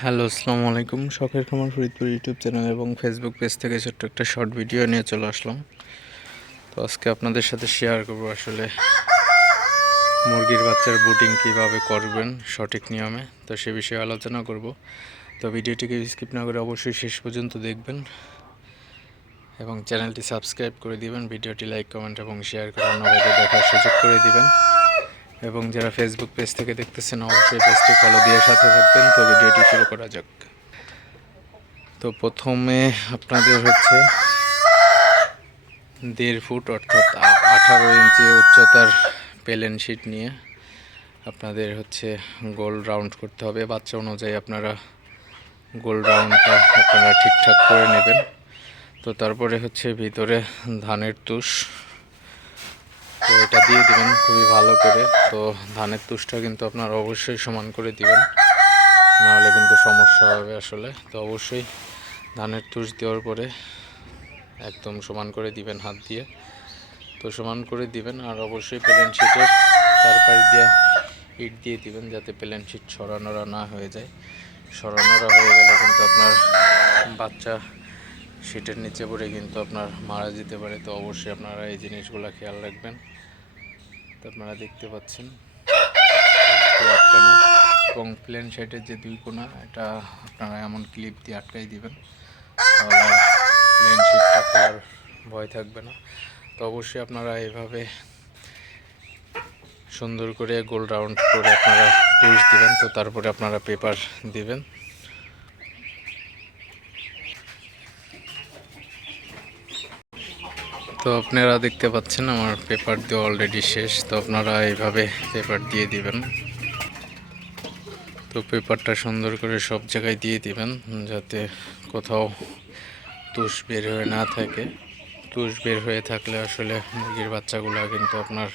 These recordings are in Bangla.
হ্যালো, আসসালামু আলাইকুম। শখের খামার ফরিদপুর ইউটিউব চ্যানেল এবং ফেসবুক পেজ থেকে ছোট্ট একটা শর্ট ভিডিও নিয়ে চলে আসলাম। তো আজকে আপনাদের সাথে শেয়ার করব আসলে মুরগির বাচ্চার বুটিং কীভাবে করবেন, সঠিক নিয়মে। তো সে বিষয়ে আলোচনা করব। তো ভিডিওটিকে স্কিপ না করে অবশ্যই শেষ পর্যন্ত দেখবেন এবং চ্যানেলটি সাবস্ক্রাইব করে দিবেন, ভিডিওটি লাইক কমেন্ট এবং শেয়ার করে অন্যভাবে দেখার সুযোগ করে দিবেন। এবং যারা ফেসবুক পেজ থেকে দেখতেছেন, অবশ্যই পেজটি ফলো দিয়ে সাথে থাকবেন। তো ভিডিওটি শুরু করা যাক। তো প্রথমে আপনাদের হচ্ছে দেড় ফুট, অর্থাৎ আঠারো ইঞ্চি উচ্চতার প্লেন শিট নিয়ে আপনাদের হচ্ছে গোল রাউন্ড করতে হবে। বাচ্চা অনুযায়ী আপনারা গোল রাউন্ডটা আপনারা ঠিকঠাক করে নেবেন। তো তারপরে হচ্ছে ভিতরে ধানের তুষ তো এটা দিয়ে দিবেন খুবই ভালো করে। তো ধানের তুষটা কিন্তু আপনার অবশ্যই সমান করে দিবেন। নাহলে কিন্তু সমস্যা হবে আসলে। তো অবশ্যই ধানের তুষ দেওয়ার পরে একদম সমান করে দিবেন হাত দিয়ে। তো সমান করে দিবেন আর অবশ্যই প্লেন শিটের চারপাশ দিয়ে ইট দিয়ে দিবেন যাতে প্লেন শিট সরানোরা না হয়ে যায়। সরানোরা হয়ে গেলে কিন্তু আপনার বাচ্চা শিটের নিচে পড়ে কিন্তু আপনার মারা যেতে পারে, তো অবশ্যই আপনারা এই জিনিসগুলো খেয়াল রাখবেন। তো আপনারা দেখতে পাচ্ছেন। এবং প্লেন শার্টের যে দুই কোনা, এটা আপনারা এমন ক্লিপ দিয়ে আটকাই দিবেন। তাহলে প্লেন ভয় থাকবে না। তো অবশ্যই আপনারা এভাবে সুন্দর করে গোল রাউন্ড করে আপনারা টুইস দিবেন, তো তারপরে আপনারা পেপার দিবেন। তো আপনারা দেখতে পাচ্ছেন, আমার পেপার দিয়ে অলরেডি শেষ। তো আপনারা এইভাবে পেপার দিয়ে দিবেন। তো পেপারটা সুন্দর করে সব জায়গায় দিয়ে দিবেন, যাতে কোথাও তুষ বের হয়ে না থাকে। তুষ বের হয়ে থাকলে আসলে মুরগির বাচ্চাগুলো কিন্তু আপনার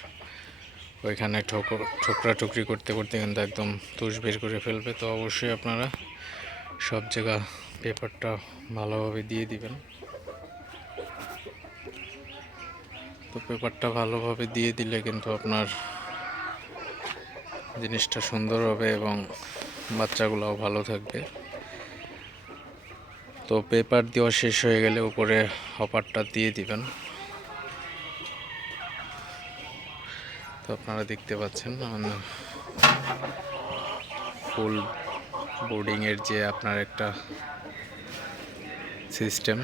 ওইখানে ঠোকর, ঠোকরা টুকরি করতে করতে কিন্তু একদম তুষ বের করে ফেলবে। তো অবশ্যই আপনারা সব জায়গা পেপারটা ভালোভাবে দিয়ে দিবেন। তো পেপারটা ভালোভাবে দিয়ে দিলে কিন্তু আপনার জিনিসটা সুন্দর হবে এবং বাচ্চাগুলোও ভালো থাকবে। তো পেপার দেওয়া শেষ হয়ে গেলে উপরে হপারটা দিয়ে দিবেন। তো আপনারা দেখতে পাচ্ছেন ফুল বোর্ডিংয়ের যে আপনার একটা সিস্টেম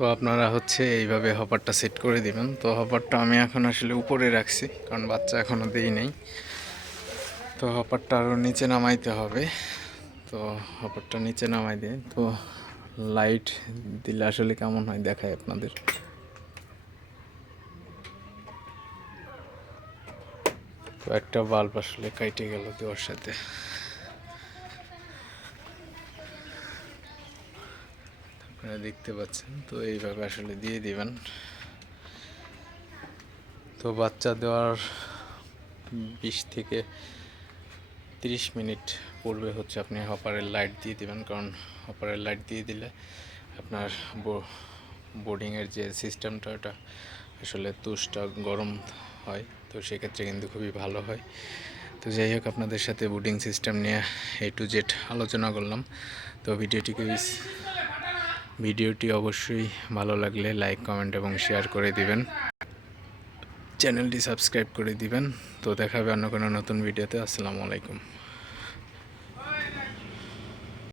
তো আপনারা হচ্ছে এইভাবে হপারটা সেট করে দিবেন। তো হপারটা আমি এখন আসলে উপরে রাখছি, কারণ বাচ্চা এখনও দিই নেই। তো হপারটা আরও নিচে নামাইতে হবে। তো হপারটা নিচে নামাই দিয়ে তো লাইট দিলে আসলে কেমন হয় দেখায় আপনাদের। তো একটা বাল্ব আসলে কাইটে গেল দেওয়ার সাথে। আপনারা দেখতে পাচ্ছেন, তো এইভাবে আসলে দিয়ে দিবেন। তো বাচ্চা দেওয়ার বিশ থেকে তিরিশ মিনিট পূর্বে হচ্ছে আপনি হপারের লাইট দিয়ে দিবেন, কারণ হপারের লাইট দিয়ে দিলে আপনার বোর্ডিংয়ের যে সিস্টেমটা, ওটা আসলে তুষটা গরম হয়। তো সেক্ষেত্রে কিন্তু খুবই ভালো হয়। তো যাই হোক, আপনাদের সাথে বুডিং সিস্টেম নিয়ে এ টু জেড আলোচনা করলাম। তো ভিডিওটিকে ভিডিওটি অবশ্যই ভালো লাগলে লাইক, কমেন্ট এবং শেয়ার করে দিবেন। চ্যানেলটি সাবস্ক্রাইব করে দিবেন। তো দেখাবে অন্য কোনো নতুন ভিডিওতে। আসসালামু আলাইকুম।